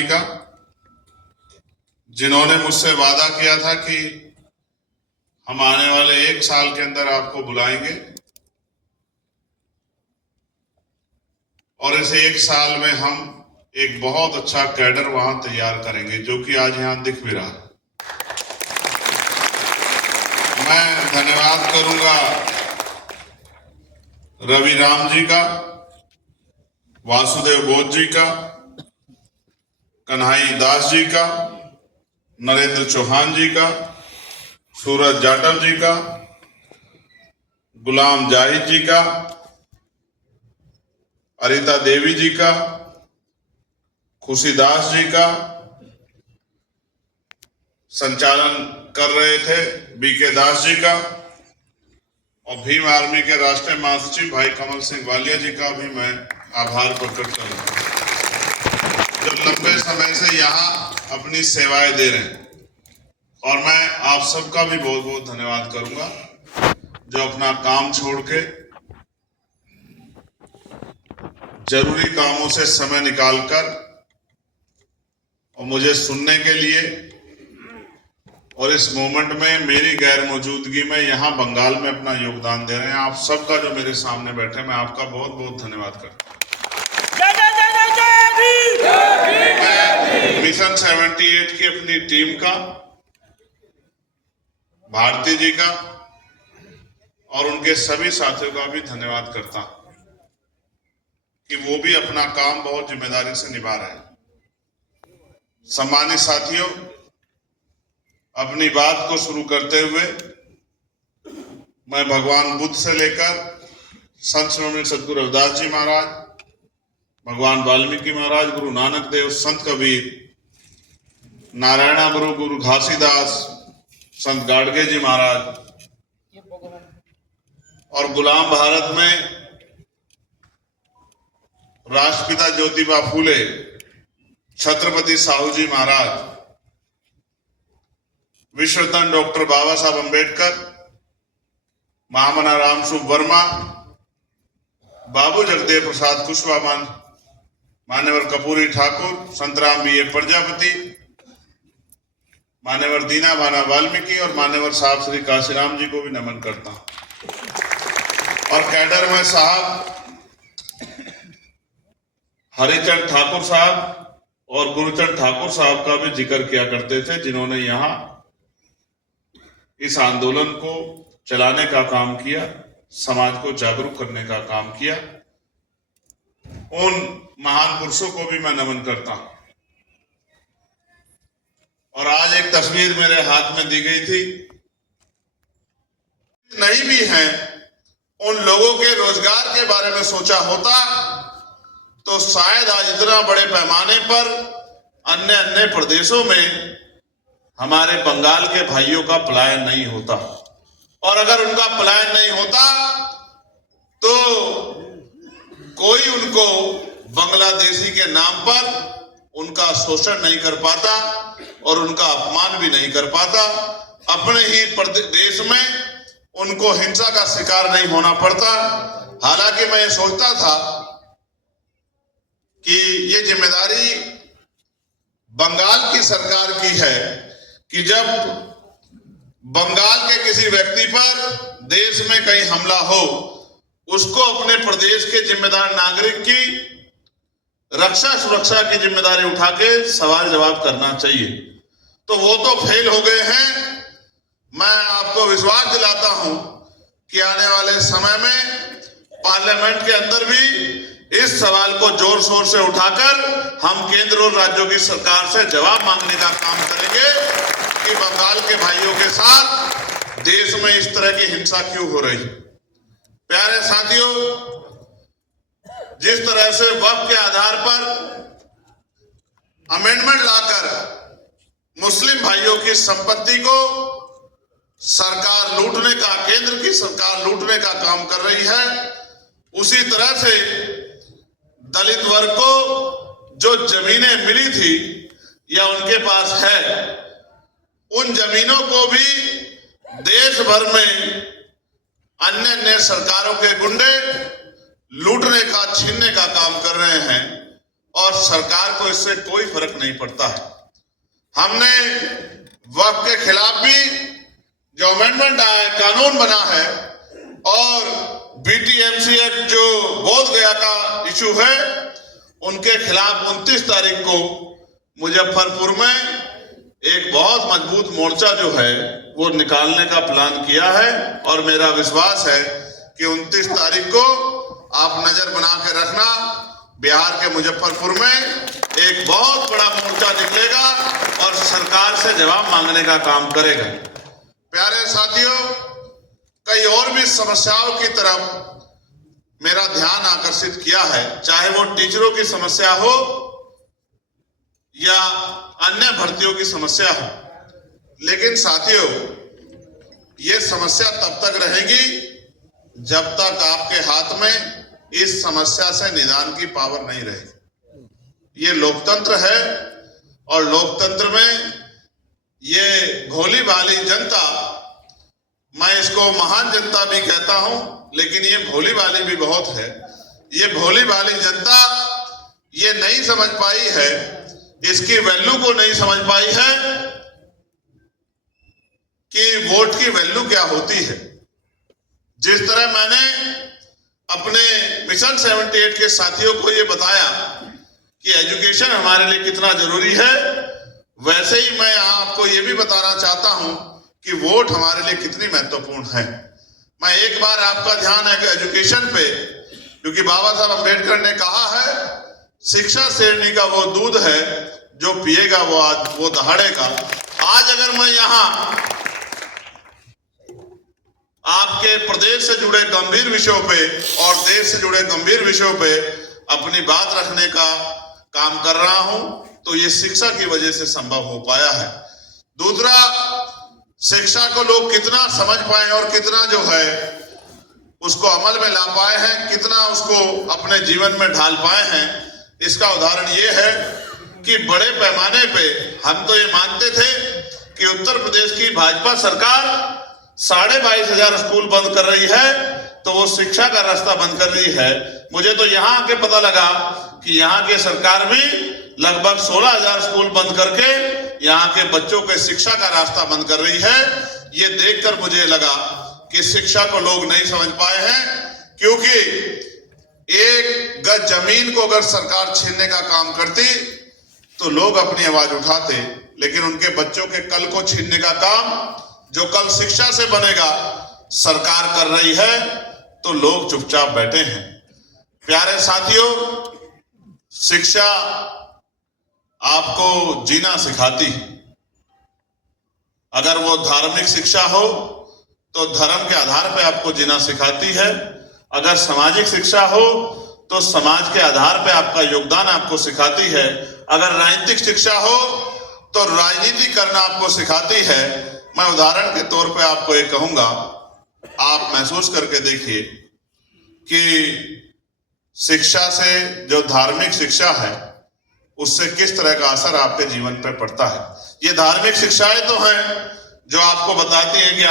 जी का, जिन्होंने मुझसे वादा किया था कि हम आने वाले 1 साल के अंदर आपको बुलाएंगे और इस 1 साल में हम एक बहुत अच्छा कैडर वहां तैयार करेंगे, जो कि आज यहां दिख भी रहा है। मैं धन्यवाद करूंगा रवि राम जी का, वासुदेव बोध जी का, कन्हई दास जी का, नरेंद्र चौहान जी का, सूरज जाटव जी का, गुलाम जाहिद जी का, अरिता देवी जी का, खुशीदास जी का। संचालन कर रहे थे बीके दास जी का, और भीम आर्मी के राष्ट्रीय महासचिव भाई कमल सिंह वालिया जी का भी मैं आभार प्रकट करूंगा, जो लंबे समय से यहाँ अपनी सेवाएं दे रहे हैं। और मैं आप सबका भी बहुत बहुत धन्यवाद करूंगा, जो अपना काम छोड़ के जरूरी कामों से समय निकालकर और मुझे सुनने के लिए और इस मोमेंट में मेरी गैर मौजूदगी में यहाँ बंगाल में अपना योगदान दे रहे हैं। आप सबका जो मेरे सामने बैठे, मैं आपका बहुत बहुत धन्यवाद करता हूँ। मिशन 78 की अपनी टीम का, भारती जी का और उनके सभी साथियों का भी धन्यवाद करता हूं कि वो भी अपना काम बहुत जिम्मेदारी से निभा रहे हैं। सम्मानित साथियों, अपनी बात को शुरू करते हुए मैं भगवान बुद्ध से लेकर संत श्रोमणी सद्गुरु रविदास जी महाराज, भगवान वाल्मीकि महाराज, गुरु नानक देव, संत कबीर, नारायणा गुरु, गुरु घासीदास, संत गाडगे जी महाराज और गुलाम भारत में राष्ट्रपिता ज्योतिबा फूले, छत्रपति साहू जी महाराज, विश्वरत्न डॉक्टर बाबा साहब अम्बेडकर, महामना रामसुख वर्मा, बाबू जगदेव प्रसाद कुशवाहा, मान्यवर कपूरी ठाकुर, संतराम बी ए प्रजापति, मान्यवर दीना भाना वाल्मीकि और मान्यवर साहब श्री काशीराम जी को भी नमन करता हूं। और कैडर में साहब हरिचंद ठाकुर साहब और गुरुचंद ठाकुर साहब का भी जिक्र किया करते थे, जिन्होंने यहाँ इस आंदोलन को चलाने का काम किया, समाज को जागरूक करने का काम किया। उन महान पुरुषों को भी मैं नमन करता हूं। और आज एक तस्वीर मेरे हाथ में दी गई थी, नहीं भी है, उन लोगों के रोजगार के बारे में सोचा होता तो शायद आज इतना बड़े पैमाने पर अन्य अन्य प्रदेशों में हमारे बंगाल के भाइयों का पलायन नहीं होता। और अगर उनका पलायन नहीं होता तो कोई उनको बांग्लादेशी के नाम पर उनका शोषण नहीं कर पाता और उनका अपमान भी नहीं कर पाता। अपने ही देश में उनको हिंसा का शिकार नहीं होना पड़ता। हालांकि मैं ये सोचता था कि ये जिम्मेदारी बंगाल की सरकार की है कि जब बंगाल के किसी व्यक्ति पर देश में कहीं हमला हो, उसको अपने प्रदेश के जिम्मेदार नागरिक की रक्षा सुरक्षा की जिम्मेदारी उठा के सवाल जवाब करना चाहिए। तो वो तो फेल हो गए हैं। मैं आपको विश्वास दिलाता हूं कि आने वाले समय में पार्लियामेंट के अंदर भी इस सवाल को जोर शोर से उठाकर हम केंद्र और राज्यों की सरकार से जवाब मांगने का काम करेंगे कि बंगाल के भाइयों के साथ देश में इस तरह की हिंसा क्यों हो रही। प्यारे साथियों, जिस तरह से वक्फ के आधार पर अमेंडमेंट लाकर मुस्लिम भाइयों की संपत्ति को सरकार लूटने का, केंद्र की सरकार लूटने का काम कर रही है, उसी तरह से दलित वर्ग को जो जमीनें मिली थी या उनके पास है, उन जमीनों को भी देश भर में अन्य अन्य सरकारों के गुंडे लूटने का, छीनने का काम कर रहे हैं। और सरकार को इससे कोई फर्क नहीं पड़ता है। हमने वक्फ के खिलाफ भी जो अमेंडमेंट आया, कानून बना है, और बीटीएमसी एक्ट जो बोध गया का इशू है, उनके खिलाफ 29 तारीख को मुजफ्फरपुर में एक बहुत मजबूत मोर्चा जो है वो निकालने का प्लान किया है। और मेरा विश्वास है कि 29 तारीख को आप नजर बना के रखना, बिहार के मुजफ्फरपुर में एक बहुत बड़ा मोर्चा निकलेगा और सरकार से जवाब मांगने का काम करेगा। प्यारे साथियों, कई और भी समस्याओं की तरफ मेरा ध्यान आकर्षित किया है, चाहे वो टीचरों की समस्या हो या अन्य भर्तियों की समस्या हो। लेकिन साथियों, ये समस्या तब तक रहेगी जब तक आपके हाथ में इस समस्या से निदान की पावर नहीं रहेगी। ये लोकतंत्र है और लोकतंत्र में ये भोली भाली जनता, मैं इसको महान जनता भी कहता हूं, लेकिन ये भोली भाली भी बहुत है। ये भोली भाली जनता ये नहीं समझ पाई है, इसकी वैल्यू को नहीं समझ पाई है कि वोट की वैल्यू क्या होती है। जिस तरह मैंने अपने मिशन 78 के साथियों को ये बताया कि एजुकेशन हमारे लिए कितना जरूरी है, वैसे ही मैं आपको ये भी बताना चाहता हूं कि वोट हमारे लिए कितनी महत्वपूर्ण है। मैं एक बार आपका ध्यान है कि एजुकेशन पे, क्योंकि बाबा साहब अम्बेडकर ने कहा है, शिक्षा शेरनी का वो दूध है जो पिएगा वो दहाड़ेगा। आज अगर मैं यहाँ आपके प्रदेश से जुड़े गंभीर विषयों पे और देश से जुड़े गंभीर विषयों पे अपनी बात रखने का काम कर रहा हूं, तो ये शिक्षा की वजह से संभव हो पाया है। दूसरा, शिक्षा को लोग कितना समझ पाए और कितना जो है उसको अमल में ला पाए हैं, कितना उसको अपने जीवन में ढाल पाए हैं, इसका उदाहरण ये है कि बड़े पैमाने पे हम तो ये मानते थे कि उत्तर प्रदेश की भाजपा सरकार 22,500 स्कूल बंद कर रही है, तो वो शिक्षा का रास्ता बंद कर रही है। मुझे तो यहाँ आके पता लगा कि यहाँ की सरकार भी लगभग 16,000 स्कूल बंद करके यहाँ के बच्चों के शिक्षा का रास्ता बंद कर रही है। ये देखकर मुझे लगा कि शिक्षा को लोग नहीं समझ पाए हैं, क्योंकि एक गज जमीन को अगर सरकार छीनने का काम करती तो लोग अपनी आवाज उठाते, लेकिन उनके बच्चों के कल को छीनने का काम जो कल शिक्षा से बनेगा सरकार कर रही है, तो लोग चुपचाप बैठे हैं। प्यारे साथियों, शिक्षा आपको जीना सिखाती है। अगर वो धार्मिक शिक्षा हो तो धर्म के आधार पर आपको जीना सिखाती है, अगर सामाजिक शिक्षा हो तो समाज के आधार पर आपका योगदान आपको सिखाती है, अगर राजनीतिक शिक्षा हो तो राजनीति करना आपको सिखाती है। मैं उदाहरण के तौर पे आपको ये कहूंगा, आप महसूस करके देखिए कि शिक्षा से जो धार्मिक शिक्षा है उससे किस तरह का असर आपके जीवन पे पड़ता है। ये धार्मिक शिक्षाएं तो हैं जो आपको बताती हैं कि